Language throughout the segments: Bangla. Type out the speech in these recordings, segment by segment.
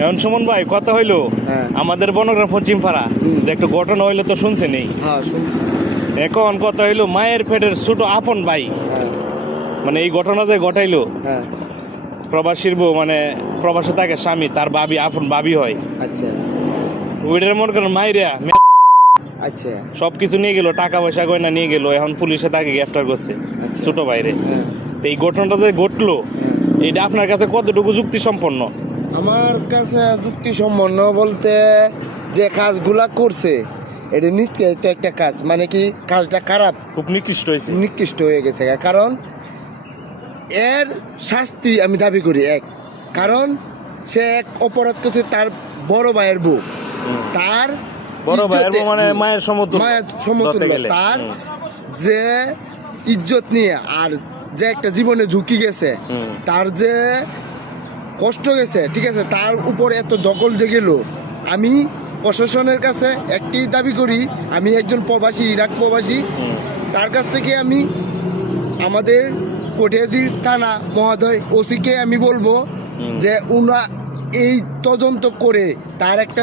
এখন সুমন ভাই কথা হইলো আমাদের বনগ্রাম পশ্চিম পাড়া যে একটা ঘটনা হইলো তো শুনছেনই। হ্যাঁ শুনছি। এখন কথা হইলো মায়ের পেটের ছোট আপন ভাই, মানে এই ঘটনা যে ঘটাইলো প্রবাসীর বউ, মানে প্রবাসে থাকে স্বামী, তার ভাবি আপন ভাবি হয়। আচ্ছা ওইটার মনে করেন মাইরা আচ্ছা সবকিছু নিয়ে গেল, টাকা পয়সা গয়না নিয়ে গেল, এখন পুলিশে তাকে গ্রেফতার করছে ছোট ভাইরে। তো এই ঘটনাটা যে ঘটলো এটা আপনার কাছে কতটুকু যুক্তি সম্পন্ন? আমার কাছে যুক্তি সম্পন্ন বলতে, যে কাজগুলা করছে এটা নিকৃষ্ট একটা কাজ, মানে কি কাজটা খারাপ, খুব নিকৃষ্ট হয়েছে, নিকৃষ্ট হয়ে গেছে। কারণ এর শাস্তি আমি দাবি করি এক, কারণ সে এক অপরাধ করছে তার বড় ভাইয়ের বউ, তার বড় ভাইয়ের বউ মানে মায়ের সমতুল্য, মায়ের সমতুল্য, তার যে ইজ্জত নিয়ে আর যে একটা জীবনে ঝুঁকি গেছে, তার যে কষ্ট গেছে, ঠিক আছে, তার উপর এত দখল যে গেল। আমি প্রশাসনের কাছে একটি দাবি করি, আমি একজন প্রবাসী, ইরাক প্রবাসী, তার কাছ থেকে আমি আমাদের কটিয়াদী থানা মহোদয় ওসিকে আমি বলবো যে উনা এই তদন্ত করে তার একটা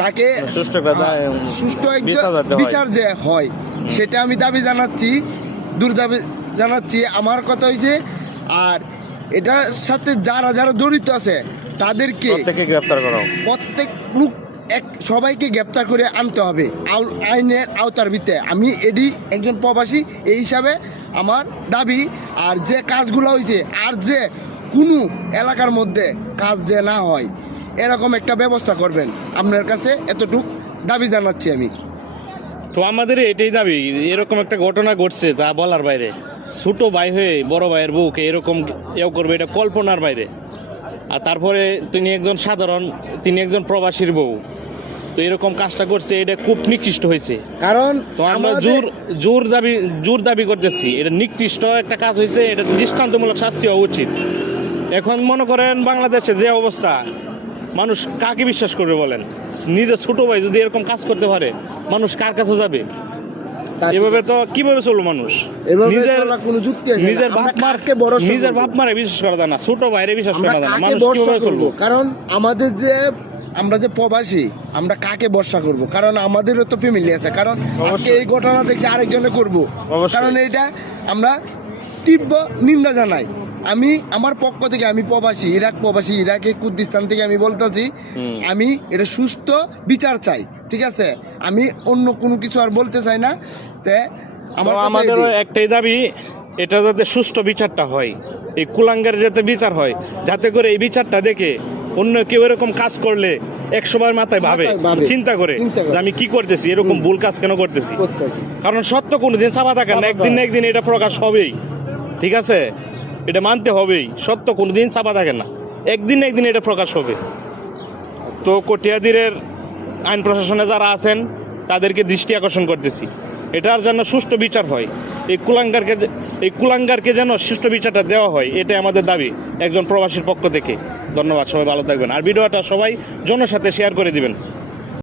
তাকে সুষ্ঠু বিচার যে হয় সেটা আমি দাবি জানাচ্ছি, দাবি জানাচ্ছি। আমার কথা হয়েছে, আর এটার সাথে যারা যারা জড়িত আছে তাদেরকে গ্রেফতার করা, প্রত্যেক লোক সবাইকে গ্রেপ্তার করে আনতে হবে আইনের আওতার ভিতরে। আমি এডি একজন প্রবাসী এই হিসাবে আমার দাবি। আর যে কাজগুলো হয়েছে, আর যে কোনো এলাকার মধ্যে কাজ যে না হয় এরকম একটা ব্যবস্থা করবেন, আপনার কাছে এতটুক দাবি জানাচ্ছি আমি। তো আমাদের এটাই দাবি, এরকম একটা ঘটনা ঘটছে যা বলার বাইরে। ছোট ভাই হয়ে বড় ভাইয়ের বউকে এরকম করবে, এটা কল্পনার বাইরে। আর তারপরে তিনি একজন প্রবাসীর বউ, তো এরকম কাজটা করছে, এটা খুব নিকৃষ্ট হয়েছে। কারণ তো আমরা জোর দাবি করতেছি, এটা নিকৃষ্ট একটা কাজ হয়েছে, এটা দৃষ্টান্তমূলক শাস্তি হওয়া উচিত। এখন মনে করেন বাংলাদেশে যে অবস্থা, মানুষ কাকে বিশ্বাস করবে বলেন? নিজের ছোট ভাই যদি এরকম কাজ করতে পারে, মানুষ কার কাছে যাবে? এভাবে তো কিভাবে চলবে মানুষ? নিজের বাপ মারে বিশ্বাস করা যায় না, ছোট ভাইরে বিশ্বাস করা যায় না, মানুষ কিভাবে চলবো? কারণ আমাদের যে আমরা যে প্রবাসী, আমরা কাকে ভরসা করব? কারণ আমাদেরও তো ফ্যামিলি আছে। কারণ আজকে এই ঘটনা দেখছি আরেকজনে করব, কারণ এটা আমরা তীব্র নিন্দা জানাই। আমি আমার পক্ষ থেকে, আমি প্রবাসী, ইরাক প্রবাসী, ইরাকের কুর্দিস্তান থেকে আমি বলতেছি, আমি এটা সুস্থ বিচার চাই, ঠিক আছে? আমি অন্য কোনো কিছু আর বলতে চাই না। আমাদের একটাই দাবি, এটা যাতে সুষ্ঠু বিচারটা হয়, এই কুলাঙ্গারের যাতে বিচার হয়, যাতে করে এই বিচারটা দেখে অন্য কেউ এরকম কাজ করলে 100 বার মাথায় ভাবে, চিন্তা করে যে আমি কি করতেছি, এরকম ভুল কাজ কেন করতেছি। কারণ সত্য কোনোদিন চাপা থাকে না, একদিন না একদিন এটা প্রকাশ হবেই, ঠিক আছে? এটা মানতে হবেই, সত্য কোনোদিন চাপা থাকে না, একদিন না একদিন এটা প্রকাশ হবে। তো কটিয়াদীরের আইন প্রশাসনে যারা আছেন তাদেরকে দৃষ্টি আকর্ষণ করতেছি, এটার যেন সুষ্ঠু বিচার হয়, এই কুলাঙ্গারকে যেন সুষ্ঠু বিচারটা দেওয়া হয়, এটাই আমাদের দাবি একজন প্রবাসীর পক্ষ থেকে। ধন্যবাদ, সবাই ভালো থাকবেন, আর ভিডিওটা সবাই জনের সাথে শেয়ার করে দিবেন।